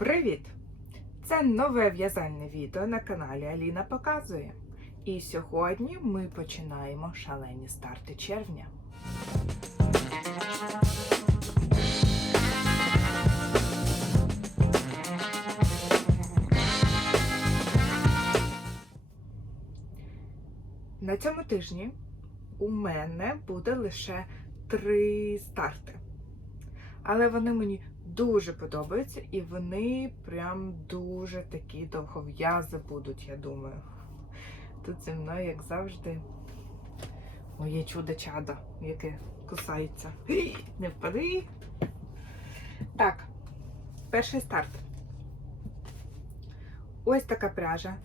Привіт! Це нове в'язальне відео на каналі Аліна Показує. І сьогодні ми починаємо шалені старти червня. На цьому тижні у мене буде лише три старти. Але вони мені дуже подобаються і вони прям дуже такі довгов'язи будуть, я думаю. Тут зі мною, як завжди, моє чудо-чадо, яке кусається. Не впади. Так, перший старт. Ось така пряжа.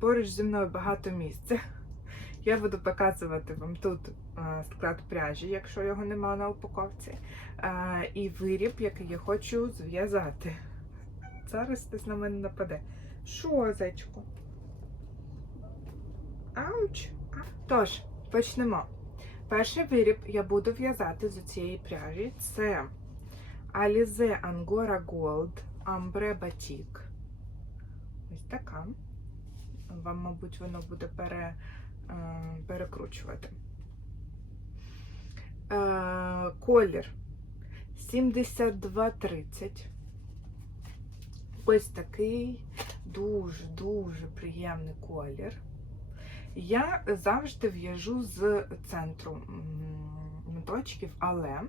Поруч зі мною багато місця. Я буду показувати вам тут е, склад пряжі, якщо його немає на упаковці, е, і виріб, який я хочу зв'язати. Зараз хтось на мене нападе. Що, зайчику? Ауч! Тож, почнемо. Перший виріб я буду в'язати з цієї пряжі. Це Alize Angora Gold Ambre Batik. Ось така. Вам, мабуть, воно буде пере перекручувати. Е, Колір 7230. Ось такий дуже-дуже приємний колір. Я завжди в'яжу з центру м, але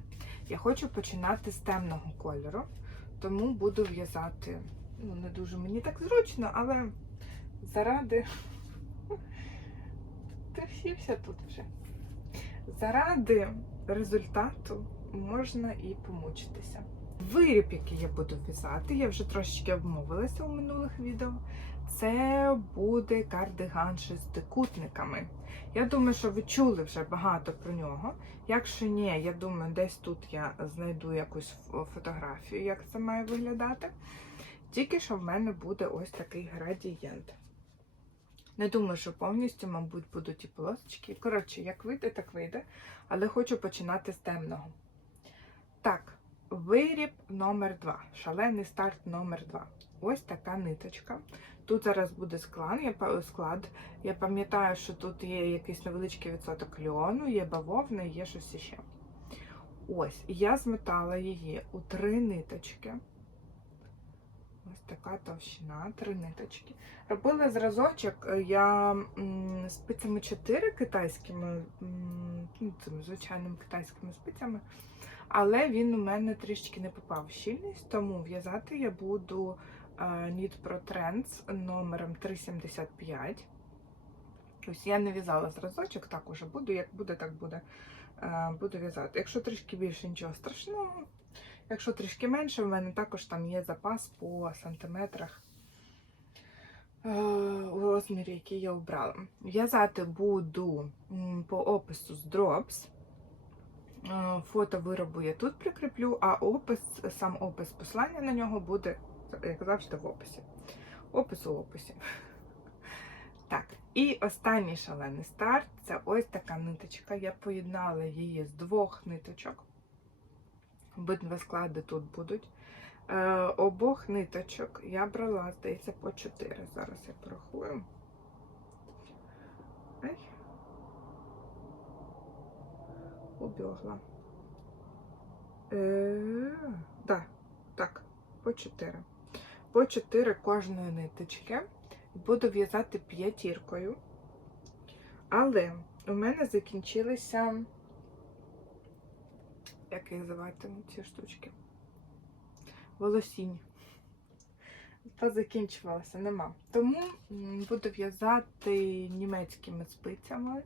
я хочу починати з темного кольору, тому буду в'язати. Ну, не дуже мені так зручно, але заради ти тут вже. Заради результату можна і помучитися. Виріб, який я буду в'язати, я вже трошечки обмовилася у минулих відео. Це буде кардиган з шестикутниками. Я думаю, що ви чули вже багато про нього. Якщо ні, я думаю, десь тут я знайду якусь фотографію, як це має виглядати. Тільки що в мене буде ось такий градієнт. Не думаю, що повністю, мабуть, будуть і полосочки. Коротше, як вийде, так вийде. Але хочу починати з темного. Так, виріб номер 2 Шалений старт номер 2 Ось така ниточка. Тут зараз буде склад. Я, пам'ятаю, що тут є якийсь невеличкий відсоток льону, є бавовна, є щось іще. Ось, я змотала її у три ниточки. Ось така товщина, три ниточки. Робила зразочок е, я спицями 4 китайськими, ну, цими звичайними китайськими спицями, але він у мене трішки не попав в щільність, тому в'язати я буду е, Knit Pro Trends номером 375. Ось я не в'язала зразочок, так уже буду, як буде, так буде. Е, Буду в'язати. Якщо трішки більше, нічого страшного. Якщо трішки менше, в мене також там є запас по сантиметрах е, у розмірі, який я обрала. В'язати буду по опису з Drops. Е, Фото виробу я тут прикріплю, а опис, сам опис послання на нього буде, як завжди, в описі. Опис у описі. Так, і останній шалений старт це ось така ниточка. Я поєднала її з двох ниточок. Обидва склади тут будуть. Е, обох ниточок я брала, здається, по 4. Зараз я порахую. Ай. Убігла. Е, да, так, по 4. По 4 кожної ниточки. Буду в'язати п'ятіркою. Але у мене закінчилися. Як їх зватимуть ці штучки? Волосінь. Позакінчувалася, нема. Тому буду в'язати німецькими спицями.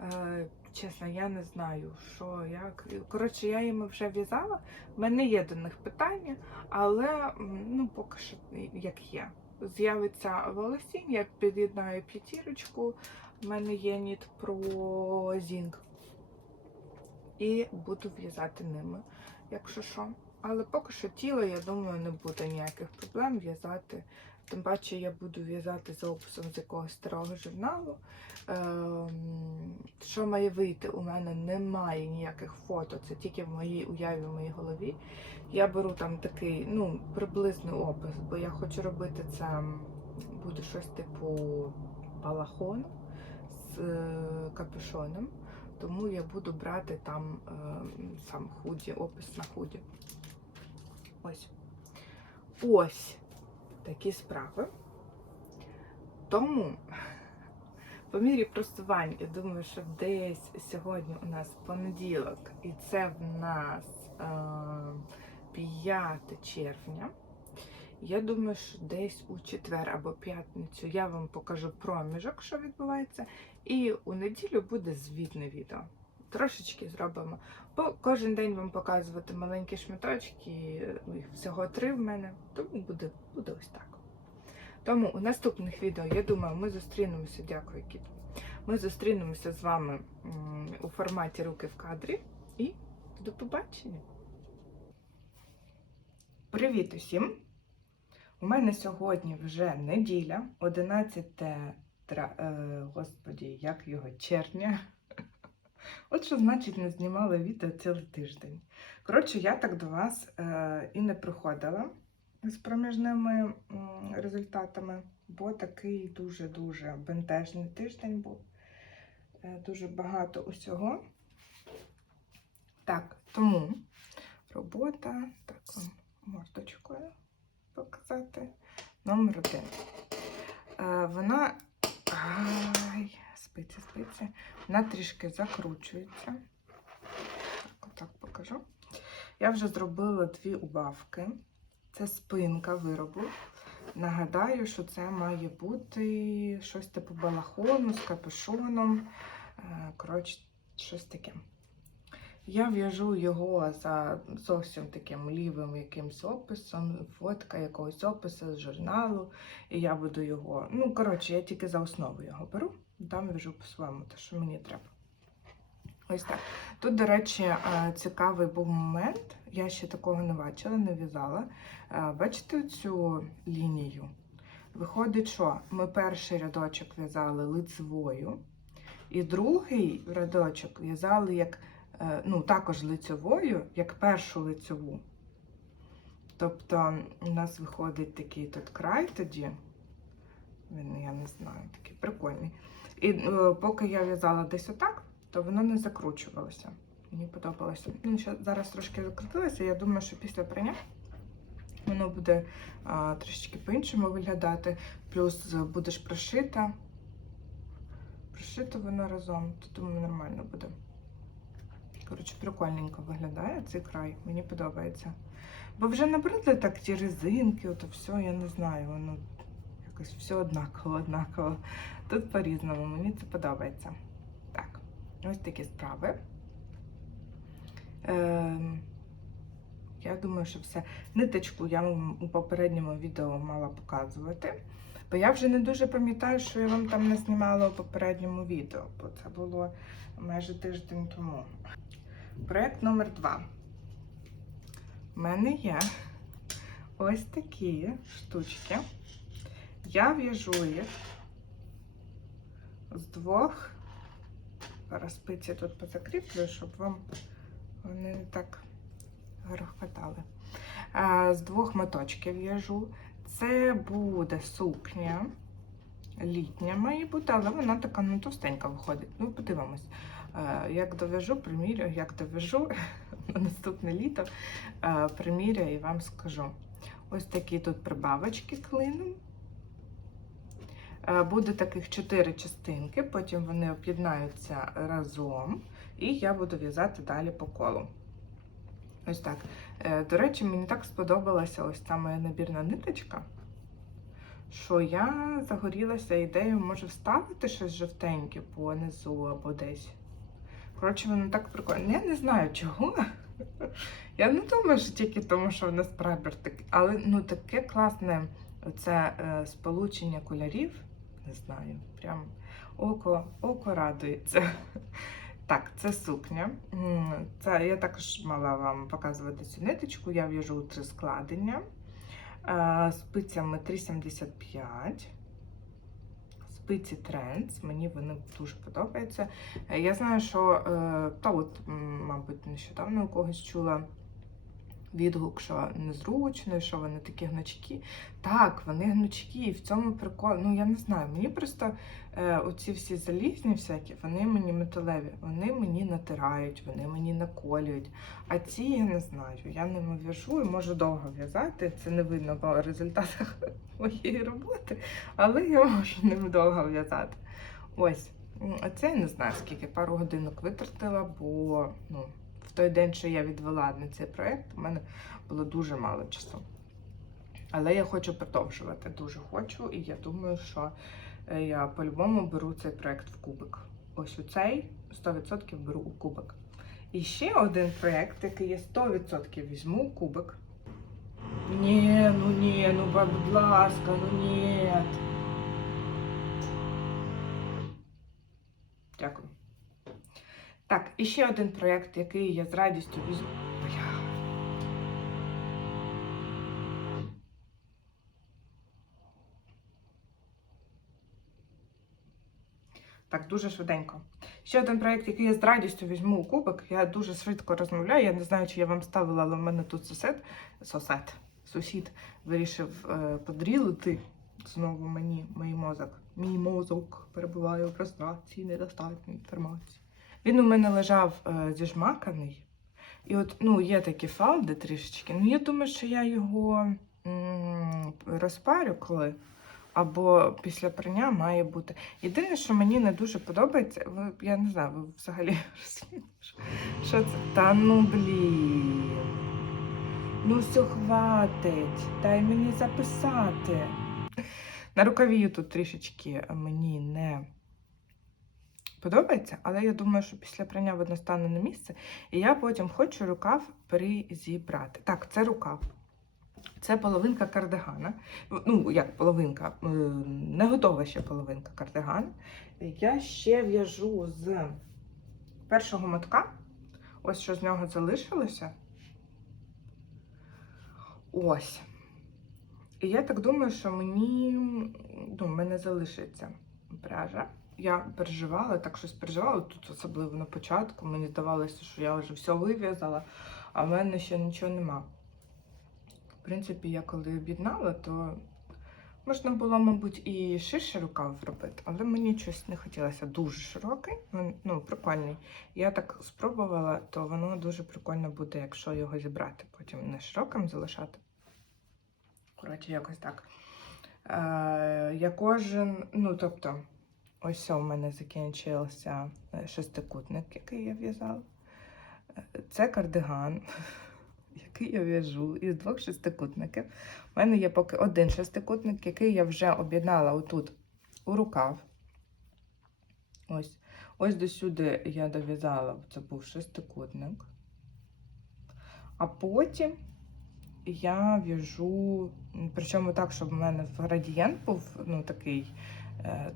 Е, чесно, я не знаю, що, як. Коротше, я їми вже в'язала. В мене є до них питання, але ну, поки що як є. З'явиться волосінь, я під'єднаю п'ятірочку. У мене є ніт про зінг. І буду в'язати ними, якщо що. але поки що тіло, я думаю, не буде ніяких проблем в'язати. Тим паче я буду в'язати за описом з якогось старого журналу. Ем, що має вийти? У мене немає ніяких фото, це тільки в моїй уяві, в моїй голові. Я беру там такий ну, приблизний опис, бо я хочу робити це буде щось типу балахону з е, капюшоном. Тому я буду брати там е, сам худі, опис на худі. Ось. Ось такі справи. Тому, по мірі просувань, я думаю, що десь сьогодні у нас понеділок, і це в нас е, 5 червня. Я думаю, що десь у четвер або п'ятницю я вам покажу проміжок, що відбувається. І у неділю буде звітне відео. Трошечки зробимо. Бо кожен день вам показувати маленькі шматочки, їх всього три в мене, тому буде, буде ось так. Тому у наступних відео, я думаю, ми зустрінемося. Дякую, Кіт. Ми зустрінемося з вами у форматі руки в кадрі. І до побачення. Привіт усім! У мене сьогодні вже неділя, 11 тра... е, господі, як його червня. От що значить не знімала відео цілий тиждень. Коротше, я так до вас е, і не приходила з проміжними результатами, бо такий дуже-дуже бентежний тиждень був. Е, дуже багато усього. Так, тому робота, так, вам мордочкою показати. Номер один. Е, вона. Ай, спиці, спиці. Вона трішки закручується. Так, отак покажу. Я вже зробила дві убавки. Це спинка виробу. Нагадаю, що це має бути щось типу балахону з капюшоном. Е, Коротше, щось таке. Я в'яжу його за зовсім таким лівим якимсь описом, фотка якогось опису з журналу, і я буду його. Ну, коротше, я тільки за основу його беру, там в'яжу по-своєму, те, що мені треба. Ось так. Тут, до речі, е, цікавий був момент. Я ще такого не бачила, не в'язала. Е, Бачите цю лінію? Виходить, що ми перший рядочок в'язали лицевою, і другий рядочок в'язали як ну, також лицьовою, як першу лицьову. Тобто у нас виходить такий тут край тоді. Він, я не знаю, такий прикольний. І е, поки я в'язала десь отак, то воно не закручувалося. Мені подобалося. Ну, ще зараз трошки закрутилося. Я думаю, що після прання воно буде а, трішечки по-іншому виглядати. Плюс будеш прошита. Прошито воно разом, то думаю, нормально буде. Коротше, прикольненько виглядає цей край, мені подобається. Бо вже набридли так ті резинки, ото все, я не знаю, воно якось все однаково, однаково. Тут по-різному, мені це подобається. Так, ось такі справи. Ем, я думаю, що все. Ниточку я вам у попередньому відео мала показувати. Бо я вже не дуже пам'ятаю, що я вам там не знімала у попередньому відео, бо це було майже тиждень тому. Проєкт номер два. У мене є ось такі штучки. Я в'яжу їх з двох. Зараз спиці тут позакріплю, щоб вам вони не так грохотали. З двох моточків в'яжу. Це буде сукня. Літня має бути, але вона така ну, товстенька виходить. Ну, подивимось. Як дов'яжу, примірю, як дов'яжу на наступне літо, примірю і вам скажу. Ось такі тут прибавочки клином. Е, Буде таких чотири частинки, потім вони об'єднаються разом, і я буду в'язати далі по колу. Ось так. Е, До речі, мені так сподобалася ось ця моя набірна ниточка, що я загорілася ідеєю, може вставити щось жовтеньке по низу або десь. Коротше, воно так прикольно. Я не знаю чого. Я не думаю, що тільки тому, що в нас прапор такий, але ну таке класне оце е, сполучення кольорів. Не знаю, прям око, око радується. Так, це сукня. Це я також мала вам показувати цю ниточку. Я в'яжу три складення. Е, Спицями 3,75. Спиці Trends, мені вони дуже подобаються. Е, Я знаю, що е, та от, мабуть, нещодавно у когось чула відгук, що незручно, що вони такі гнучкі. Так, вони гнучкі, і в цьому прикол. Ну я не знаю. Мені просто е, оці всі залізні всякі, вони мені металеві, вони мені натирають, вони мені наколюють. А ці я не знаю. Я ними в'яжу і можу довго в'язати. Це не видно по результатах моєї роботи, але я можу ними довго в'язати. Ось. А це я не знаю, скільки пару годинок витратила, бо ну, той день, що я відвела на цей проєкт, у мене було дуже мало часу. Але я хочу продовжувати, дуже хочу, і я думаю, що е, я по-любому беру цей проєкт в кубик. Ось у цей 100% беру у кубик. І ще один проєкт, який я 100% візьму у кубик. Ні, ну ні, ну будь ласка, ну ні. Дякую. Так, і ще один проєкт, який я з радістю візьму. Так, дуже швиденько. Ще один проєкт, який я з радістю візьму у кубик. Я дуже швидко розмовляю. Я не знаю, чи я вам ставила, але в мене тут сосед, сосед, сусід вирішив е, подрілити знову мені мій мозок. Мій мозок перебуває у прострації, недостатньо інформації. Він у мене лежав е, зіжмаканий. І от ну, є такі фалди трішечки. Ну, я думаю, що я його м, розпарю коли. Або після прання має бути. Єдине, що мені не дуже подобається, ви, я не знаю, ви взагалі розумієте, що- це? Та ну блін. Ну все хватить. Дай мені записати. На рукаві тут трішечки мені не подобається, але я думаю, що після прання воно стане на місце. І я потім хочу рукав перезібрати. Так, це рукав. Це половинка кардигана. Ну, як половинка, е, не готова ще половинка кардигана. Я ще в'яжу з першого мотка. Ось що з нього залишилося. Ось. І я так думаю, що мені ну, мене залишиться пряжа. Я переживала, так щось переживала тут, особливо на початку. Мені здавалося, що я вже все вив'язала, а в мене ще нічого нема. В принципі, я коли об'єднала, то можна було, мабуть, і ширше рукав робити, але мені щось не хотілося дуже широкий, ну, ну, прикольний. Я так спробувала, то воно дуже прикольно буде, якщо його зібрати, потім не широким залишати. Коротше, якось так. Е, я кожен, ну тобто, ось у мене закінчився е, шестикутник, який я в'язала. Е, Це кардиган, який я в'яжу із двох шестикутників. У мене є поки один шестикутник, який я вже об'єднала отут у рукав. Ось. Ось до сюди я дов'язала, це був шестикутник. А потім я в'яжу, причому так, щоб в мене градієнт був ну, такий,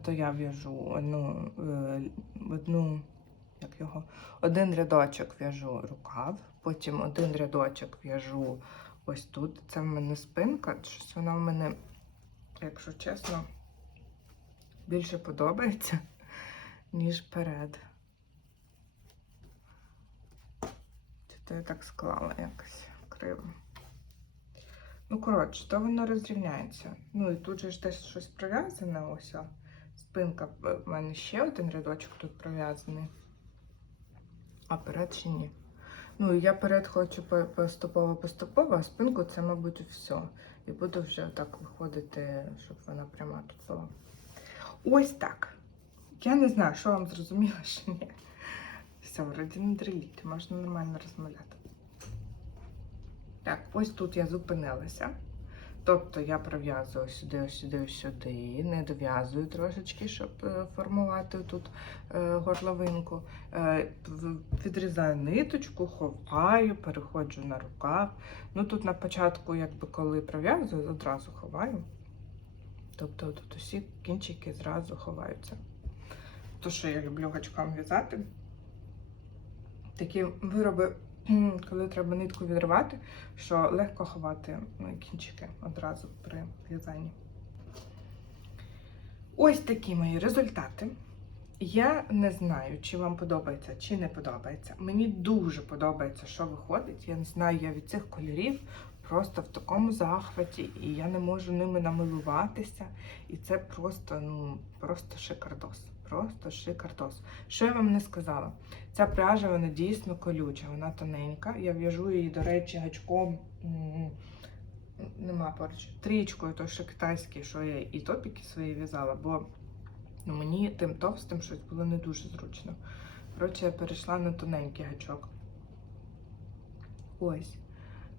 то я в'яжу одну, е, одну, як його, один рядочок в'яжу рукав, потім один рядочок в'яжу ось тут. Це в мене спинка. Щось вона в мене, якщо чесно, більше подобається, ніж перед. Чи я так склала якось криво. Ну, коротше, то воно розрівняється. Ну і тут же ж теж щось пров'язане, ось о, спинка. В мене ще один рядочок тут пров'язаний, а перед ще ні. Ну, я перед хочу поступово-поступово, а спинку це, мабуть, все. І буду вже так виходити, щоб вона пряма тут була. Ось так. Я не знаю, що вам зрозуміло, що ні. Все, вроді не дреліть, можна нормально розмовляти. Так, ось тут я зупинилася. Тобто я пров'язую сюди, ось сюди, ось сюди, не дов'язую трошечки, щоб е, формувати тут е, горловинку. Е, Відрізаю ниточку, ховаю, переходжу на рукав. Ну тут на початку, якби коли пров'язую, одразу ховаю. Тобто тут усі кінчики зразу ховаються. То, що я люблю гачком в'язати. такі вироби, коли треба нитку відривати, що легко ховати ну, кінчики одразу при в'язанні. Ось такі мої результати. Я не знаю, чи вам подобається, чи не подобається. Мені дуже подобається, що виходить. Я не знаю, я від цих кольорів просто в такому захваті, і я не можу ними намилуватися. І це просто, ну, просто шикардос. Просто шикардос. Що я вам не сказала? Ця пряжа, вона дійсно колюча, вона тоненька. Я в'яжу її, до речі, гачком. Нема поруч. Трічкою, то що китайський, що я і топіки свої в'язала, бо ну, мені тим товстим щось було не дуже зручно. Коротше, я перейшла на тоненький гачок. Ось.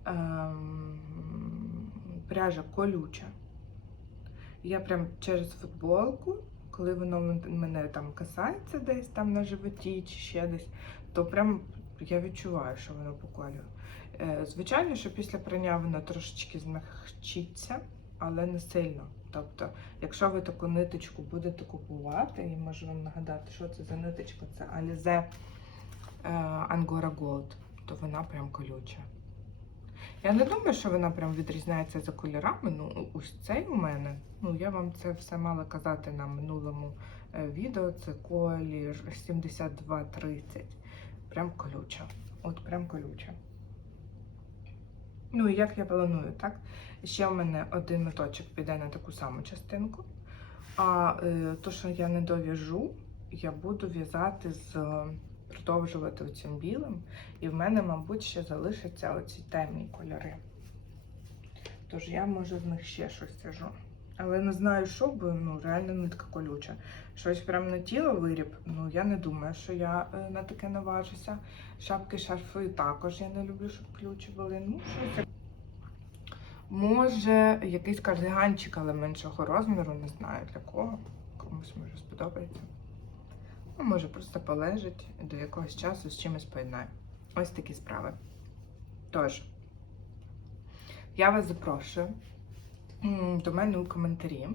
Ем, пряжа колюча. Я прям через футболку, коли воно мене там касається десь там на животі чи ще десь, то прям я відчуваю, що воно по кольору. Е, Звичайно, що після прання воно трошечки змягчиться, але не сильно. Тобто, якщо ви таку ниточку будете купувати, і можу вам нагадати, що це за ниточка, це Alize е, Angora Gold, то вона прям колюча. Я не думаю, що вона прям відрізняється за кольорами. Ну, ось цей у мене. Ну, я вам це все мала казати на минулому е, відео. Це колір 7230. Прям колюча. От прям колюча. Ну і як я планую, так? Ще в мене один моточок піде на таку саму частинку. А е, то, що я не дов'яжу, я буду в'язати з продовжувати цим білим. І в мене, мабуть, ще залишаться оці темні кольори. Тож я може з них ще щось в'яжу. Але не знаю, що, бо ну, реально нитка колюча. Щось прям на тіло виріб. Ну я не думаю, що я е, на таке наважуся. Шапки, шарфи також я не люблю, щоб ключі були. Ну, щось. Може, якийсь кардиганчик, але меншого розміру, не знаю для кого. Комусь може сподобається. Ну, може, просто полежить до якогось часу з чимось поєднаю. Ось такі справи. Тож, я вас запрошую до мене у коментарі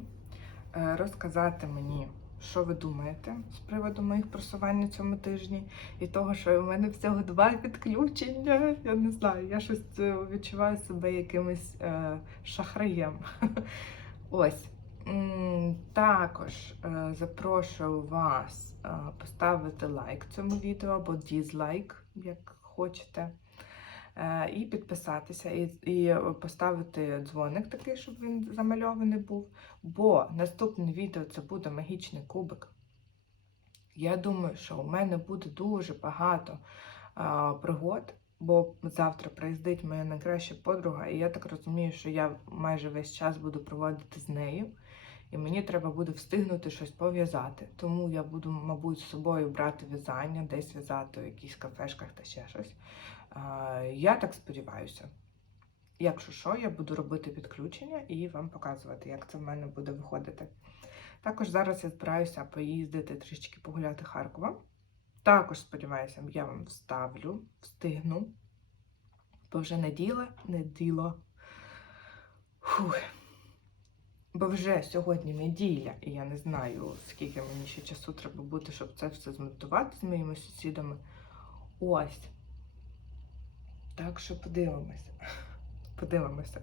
е, розказати мені, що ви думаєте з приводу моїх просувань на цьому тижні і того, що у мене всього два підключення. Я не знаю, я щось е, відчуваю себе якимось е, шахраєм. Ось. Також е, запрошую вас е, поставити лайк цьому відео або дізлайк, як хочете. Е, І підписатися, і, і поставити дзвоник такий, щоб він замальований був. Бо наступне відео це буде магічний кубик. Я думаю, що у мене буде дуже багато а, пригод, бо завтра приїздить моя найкраща подруга, і я так розумію, що я майже весь час буду проводити з нею. І мені треба буде встигнути щось пов'язати. Тому я буду, мабуть, з собою брати в'язання, десь в'язати у якихось кафешках та ще щось. Я так сподіваюся. Якщо що, я буду робити підключення і вам показувати, як це в мене буде виходити. Також зараз я збираюся поїздити трішки погуляти Харковом. Також сподіваюся, я вам вставлю, встигну. Бо вже неділа. Фух. Бо вже сьогодні неділя, і я не знаю, скільки мені ще часу треба буде, щоб це все змонтувати з моїми сусідами. Ось. Так що подивимося. Подивимося.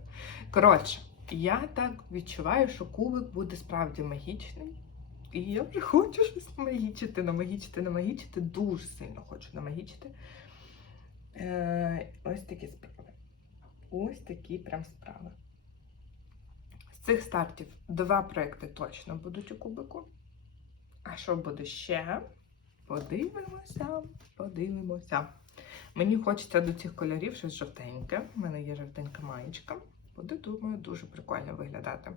Коротше, я так відчуваю, що кубик буде справді магічний. І я вже хочу щось намагічити, намагічити, намагічити. Дуже сильно хочу намагічити. Е, ось такі справи. Ось такі прям справи. Цих стартів два проекти точно будуть у кубику. А що буде ще? Подивимося, подивимося. Мені хочеться до цих кольорів щось жовтеньке. У мене є жовтенька маєчка. Буде, думаю, дуже прикольно виглядати.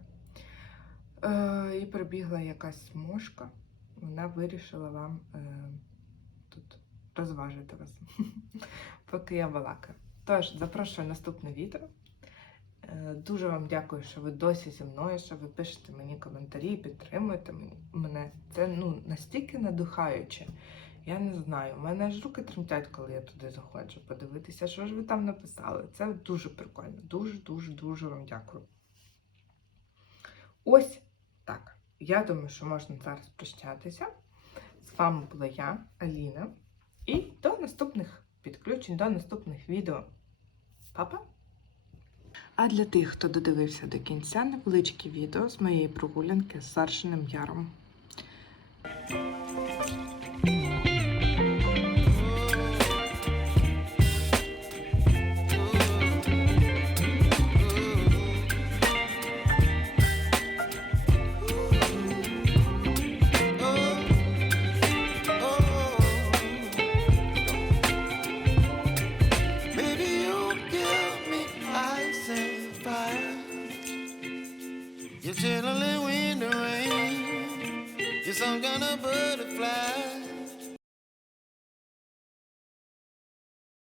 Е, і прибігла якась мошка. Вона вирішила вам е, тут розважити вас, поки я балакаю. Тож, запрошую наступне відео. Е, Дуже вам дякую, що ви досі зі мною, що ви пишете мені коментарі, підтримуєте мене. Це ну, настільки надихаюче. Я не знаю, у мене аж руки тремтять, коли я туди заходжу подивитися, що ж ви там написали. Це дуже прикольно. Дуже, дуже, дуже вам дякую. Ось так. Я думаю, що можна зараз прощатися. З вами була я, Аліна. І до наступних підключень до наступних відео. Па-па! А для тих, хто додивився до кінця, невеличке відео з моєї прогулянки з Саршиним Яром. I'm gonna put